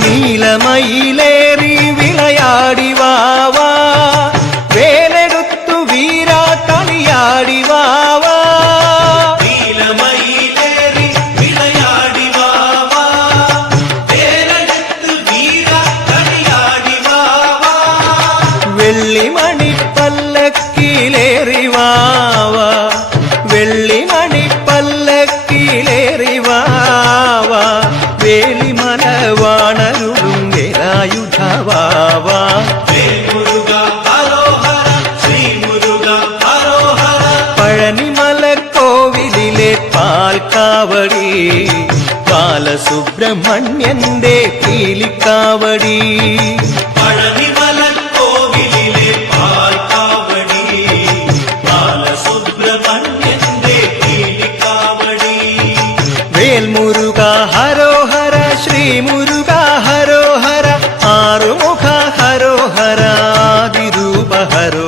നീലമയിലേറി വിളയാടി Vava, വേലെടുത്തു വീരാ കളിയാടി Vava. നീലമയിലേറി വിളയാടി Vava, വേലെടുത്തു വീരാ കളിയാടി Vava. വെള്ളിമണിപ്പല്ലക്കിലേറി Vava, വെള്ളിമണിപ്പല്ലക്കിലേറി Vava, വേലിമല വാണരുളും Velayudha Vava. Muruga ഹരോഹര, Shri Muruga ഹരോഹര. പഴനിമലക്കോവിലിലെ പാൽക്കാവടി, ബാലസുബ്രഹ്മണ്യന്റെ പീലിക്കാവടി. പഴനിമലക്കോവിലിലെ പാൽക്കാവടി, ബാലസുബ്രഹ്മണ്യന്റെ പീലിക്കാവടി. Vel Muruga ഹരോഹര, Shri Muruga ഹരോഹര, Arumukha ഹരോഹര, ആദിരൂപ ഹരോ